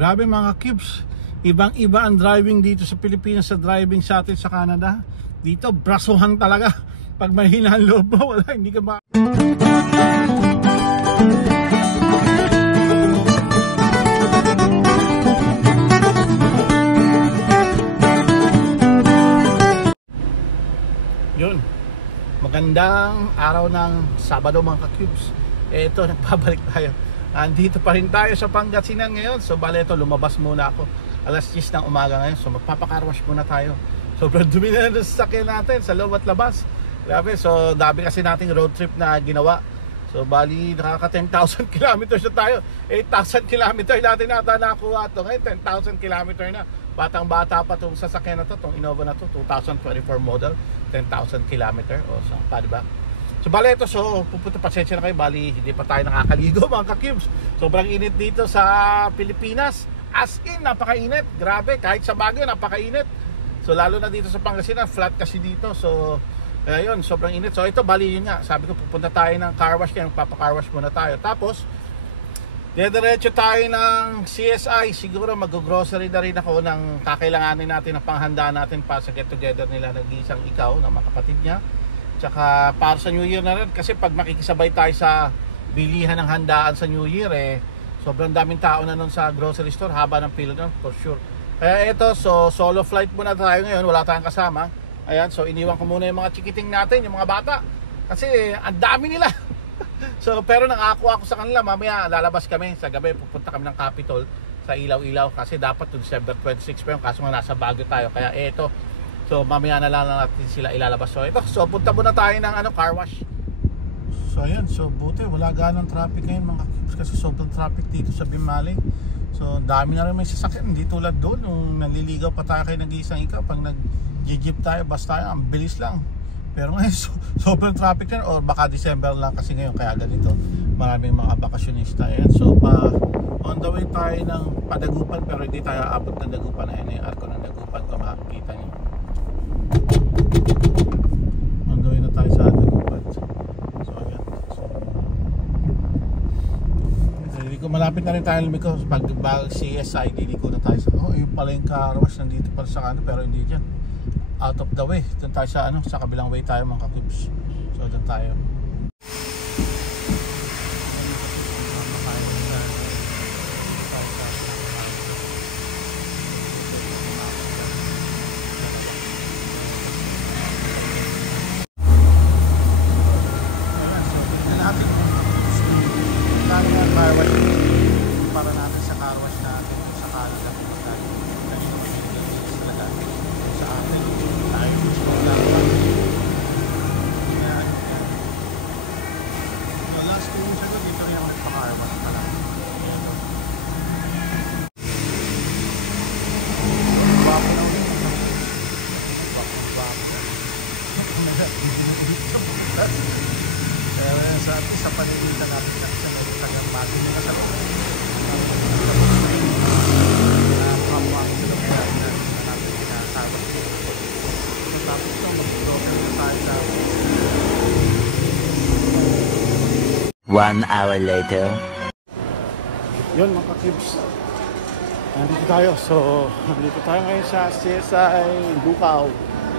Grabe mga cubes, ibang iba ang driving dito sa Pilipinas sa driving sa atin sa Canada. Dito brasuhan talaga. Pag mahina ang loob mo, wala, hindi ka Yun, magandang araw ng Sabado mga ka-cubes. Eto, nagpabalik tayo. Andito pa rin tayo sa Pangasinan ngayon. So bale ito, lumabas muna ako alas 10 ng umaga ngayon. So magpapakarwash muna tayo. Sobrang dumi na ng sasakyan natin sa loob at labas. Grabe, so dami kasi nating road trip na ginawa. So bali nakaka 10,000 kilometers na tayo. 8,000 kilometers natin nata nakuha ito. Ngayon 10,000 kilometers na. Batang bata pa itong sasakyan na to, itong Innova na to, 2024 model, 10,000 kilometers. O so, pa diba? So bali ito, so pupunta, pasensya na kayo, bali hindi pa tayo nakakaligo mga ka-cubes. Sobrang init dito sa Pilipinas. As in, napakainit. Grabe, kahit sa Baguio, napakainit. So lalo na dito sa Pangasinan, flat kasi dito. So kaya yun, sobrang init. So ito, bali yun nga, sabi ko pupunta tayo ng car wash, kaya magpapa-car wash muna tayo. Tapos diretso tayo ng CSI. Siguro mag-grocery na rin ako ng kakailanganin natin na panghanda natin para sa get together nila nag-iisang ikaw na mga kapatid niya. Tsaka para sa New Year na rin, kasi pag makikisabay tayo sa bilihan ng handaan sa New Year, sobrang daming tao na nun sa grocery store, haba ng pila nun for sure. Kaya ito, so solo flight muna tayo ngayon, wala tayong kasama. Ayan, so iniwan ko muna yung mga chikiting natin, yung mga bata, kasi ang dami nila. So pero nangako ako sa kanila, mamaya lalabas kami sa gabi, pupunta kami ng Capitol sa Ilaw-Ilaw, kasi dapat to December 26 pa yung, kaso nga nasa Baguio tayo. Kaya ito, so mamaya na lang natin sila ilalabas. So ito, so punta muna tayo ng car wash. So ayan, so buti wala ganang traffic ngayon mga cubes, kasi sobrang traffic dito sa Bimali. So dami na rin may sasakyan, hindi tulad doon nung naliligaw pa tayo kayo nag-iisang ikaw. Pag nag-jeep tayo, bus tayo, ang bilis lang. Pero ngayon sobrang traffic na, or baka December lang kasi ngayon kaya ganito, maraming mga bakasyonista. Ayan, so on the way tayo ng Padagupan, pero hindi tayo abot ng Dagupan. Ayan yung arko ng Dagupan kung makikita nyo. On the way na tayo sa Dagupan. So ayan, so malapit na rin tayo lumiko. Pag CSI, diliko na tayo sa, yung pala yung car wash nandito pala sa pero hindi dyan, out of the way. Doon tayo sa sa kabilang way tayo mga ka-cubes. So doon tayo. Para natin sa car wash natin sa Canada sa atin tayo gusto lang the last 2 years ago dito rin ako nagpa-car wash pala. Bago na ulit kaya sa atin sa palitan natin na sa tagang bago nyo na sa loob kapwa ko sila kaya natin pinakabas tapos ito mag-broker na tayo sa 1 hour later. Yun mga ka-cubes, nandito tayo. So nandito tayo ngayon sa CSI Lucaw.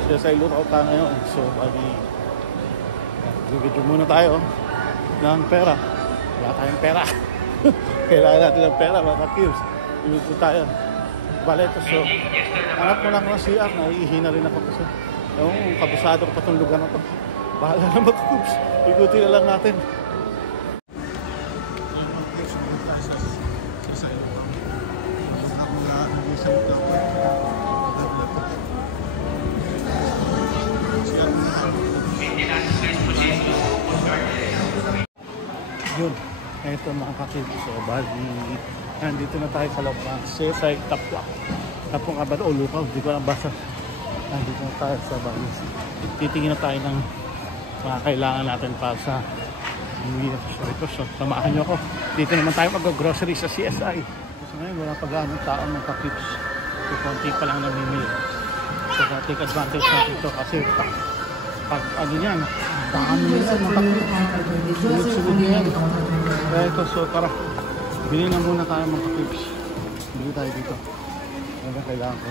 CSI Lucaw tayo ngayon. So bali video muna tayo ng pera. Wala tayong pera. Kailangan natin ng pera mga ka-cubes. Dito tayo. Bale ito, so hanap mo lang ng CR. Nahihina rin ako kasi yung kabisado ko pa itong lugar na to. Bahala na mga ka-cubes. Ikuti na lang natin. Yun, ito mga ka-cubes. So bali nandito na tayo sa loob ng CSI Taplak. Tapong Abad o Lucaw, hindi ko lang basa. Nandito na tayo sa bali. Titingin na tayo ng mga kailangan natin para sa New Year. So ito, so samahan nyo ako. Dito naman tayo mag-grocery sa CSI. So ngayon wala pa ganong tao mga ka-cubes. So konti pa lang namimili. So take advantage natin ito kasi pag ano yan, dami nila sunod-sunod yan. Kaya ito, so tara, bilhin na muna tayo mga ka-cubes. Bili tayo dito. Ano kailangan ko?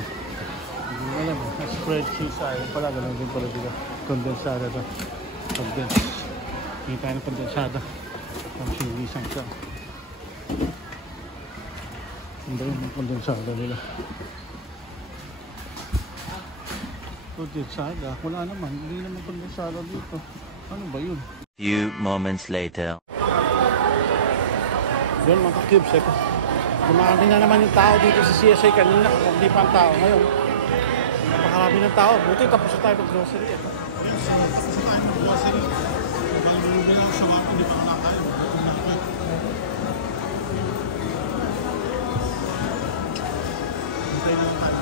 Hindi ko alam. Spreadsheet sa akin pala. Ganun din pala dito. Kondensada to. Condense. Hindi tayo ng kondensada. Ang sinilisang siya. Hindi yung kondensada nila. Kondensada? Wala naman. Hindi naman kondensada dito. Ano ba yun? Few moments later. Yun mga ka-cubes. Dumami na naman yung tao dito sa CSA kanina. Hindi pa ang tao ngayon. Napakarami ng tao. Buti tapos na tayo ng grocery. Tapos na tayo ng grocery. Nabalulugan lang sa mga hindi pa ako nakain. Hintay na lang tayo.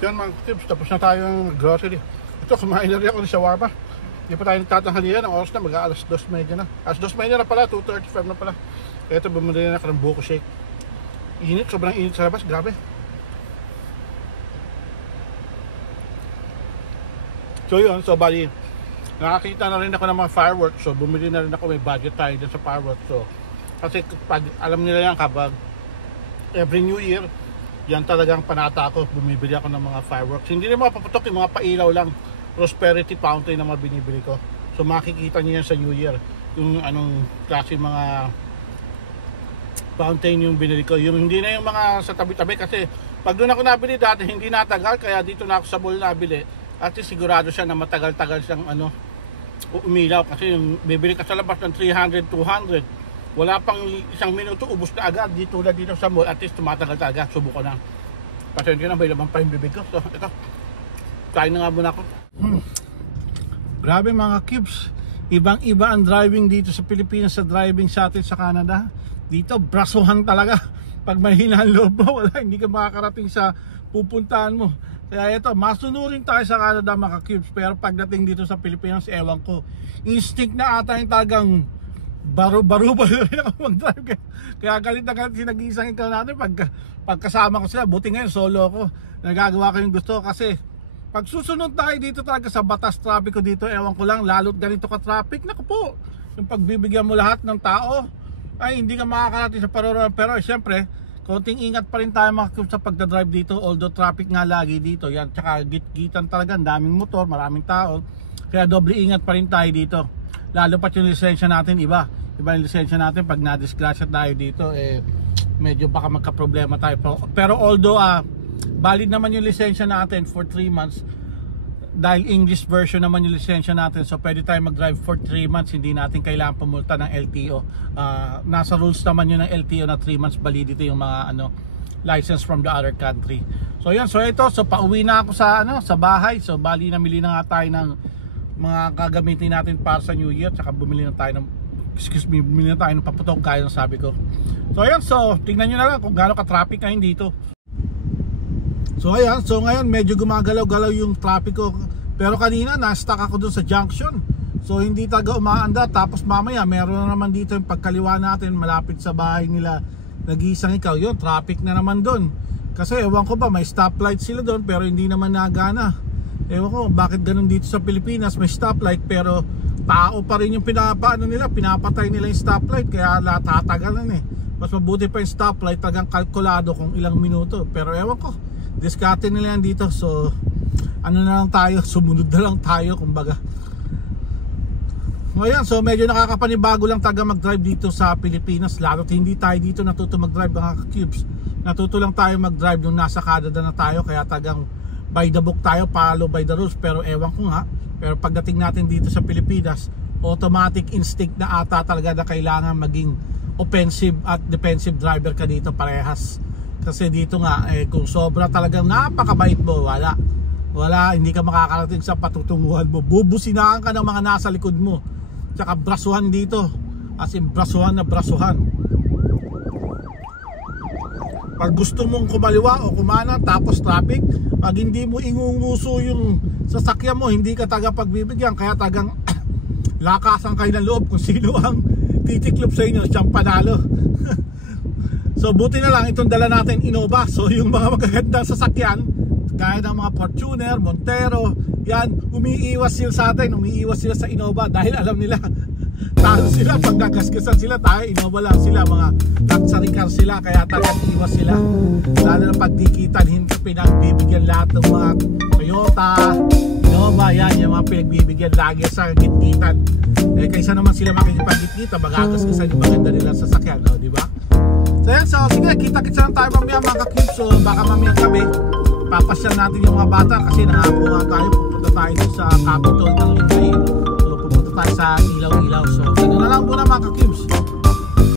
Yan mga tips, tapos na tayo ng grocery. Ito, kumain na rin ako ng shawarma. Hindi pa tayo nagtatanghalian, ang oras na mag-aalas 2:30 na. Alas 2:30 na pala, 2:35 na pala. Ito, bumili na ako ng buko shake. Init, sobrang init sa labas, grabe. So yun, so bali, nakakita na rin ako ng mga fireworks. So bumili na rin ako, may budget tayo dyan sa fireworks. So, kasi pag alam nila yan kapag every New Year, yan talagang panata ako, bumibili ako ng mga fireworks. Hindi rin mga paputok, yung mga pailaw lang. Prosperity fountain na mga binibili ko. So makikita niyo yan sa New Year. Yung anong klase mga fountain yung binili ko. Yung hindi na yung mga sa tabi-tabi kasi pag doon ako nabili dati, hindi natagal. Kaya dito na ako sa mall nabili. At sigurado siya na matagal-tagal siyang umilaw. Kasi yung bibili ka sa labas ng 300, 200. Wala pang isang minuto, ubos na agad. Dito na dito sa mall, at least tumatagal agad. Subukan na. Pasensya na, may laman pa yung bibig ko. So, ito. Kain na nga muna ako. Grabe mga cubes. Ibang-iba ang driving dito sa Pilipinas sa driving sa atin sa Canada. Dito, brasuhan talaga. Pag mahina ang loob mo, wala, hindi ka makakarating sa pupuntahan mo. Kaya ito, masunurin tayo sa Canada mga cubes. Pero pagdating dito sa Pilipinas, ewan ko. Instinct na ata yung talagang baro-baro rin ako mag-drive. Kaya galit na galit sinag-iisang ikaw natin pagkasama ko sila. Buti ngayon solo ako, nagagawa ko yung gusto. Kasi pag susunod tayo dito talaga sa batas traffic ko dito, ewan ko lang, lalo't ganito ka traffic, naku po, yung pagbibigyan mo lahat ng tao ay hindi ka makakarating sa paroonan. Pero siyempre konting ingat pa rin tayo mga sa pagdadrive dito, although traffic nga lagi dito yan, tsaka git-gitan talaga, daming motor, maraming tao, kaya doble ingat pa rin tayo dito. Lalo pa yung lisensya natin, iba yung lisensya natin. Pag na-disgrasya tayo dito, medyo baka magka-problema tayo. Pero although valid naman yung lisensya natin for 3 months, dahil English version naman yung lisensya natin, so pwede tayo mag-drive for 3 months. Hindi natin kailangan pumulta ng LTO. Nasa rules naman yun ng LTO na 3 months validity yung mga license from the other country. So yan, so ito, so pauwi na ako sa bahay. So bali namili na nga tayo ng mga gagamitin natin para sa New Year, tsaka bumili na tayo ng paputok gaya ng sabi ko. So ayan, so tingnan nyo na lang kung gaano ka-traffic ngayon dito. So ayan, so ngayon medyo gumagalaw-galaw yung traffic ko. Pero kanina na-stuck ako dun sa junction. So hindi talaga umaanda. Tapos mamaya meron na naman dito yung pagkaliwa natin malapit sa bahay nila nag-iisang ikaw. Yun, traffic na naman dun. Kasi ewan ko ba, may stoplight sila dun pero hindi naman nagana. Ewan ko bakit ganun dito sa Pilipinas, may stoplight pero tao pa rin yung pinapatay nila yung stoplight, kaya tatagalan Mas mabuti pa yung stoplight, tagang kalkulado kung ilang minuto. Pero ewan ko, diskarte nila yan dito. So ano na lang tayo, sumunod na lang tayo kumbaga. Ngayon, so medyo nakakapanibago lang taga mag-drive dito sa Pilipinas. Lalo't hindi tayo dito natuto mag-drive mga cubes. Natuto lang tayo mag-drive nung nasa Canada na tayo, kaya tagang by the book tayo, follow by the rules. Pero ewan ko nga, pero pagdating natin dito sa Pilipinas, automatic instinct na ata talaga na kailangan maging offensive at defensive driver ka dito parehas. Kasi dito nga, kung sobra talagang napakabait mo, wala, hindi ka makakarating sa patutunguhan mo. Bubusinahan ka ng mga nasa likod mo. Tsaka brasuhan dito, as in brasuhan na brasuhan. Pag gusto mong kumaliwa o kumana tapos traffic, pag hindi mo ingunguso yung sasakyan mo, hindi ka taga pagbibigyan. Kaya tagang lakasan kayo ng loob kung sino ang titiklop sa inyo, siyang panalo. So buti na lang itong dala natin Innova. So yung mga magagandang sasakyan, gaya ng mga Fortuner, Montero, yan, umiiwas sila sa atin, umiiwas sila sa Innova dahil alam nila talo sila, pag nagasgasan sila tayo, Innova lang sila, mga luxury car sila, kaya talagang iwas sila. Lalo na pagdikitan, hindi pinagbibigyan lahat ng mga Toyota, Innova, yan, yung mga pinagbibigyan lagi sa gitgitan. Eh, kaysa naman sila makikipagkita, magagasgasan yung maganda nilang sasakyan, no, di ba? So yan, so sige, kita-kitsa lang tayo mamaya mga ka-cubes. So baka mamaya kami papasyal natin yung mga bata kasi nangako nga tayo, pupunta tayo sa Capitol ng Lingayen. So pupunta tayo sa ilaw-ilaw. So ganoon na lang muna mga ka-cubes.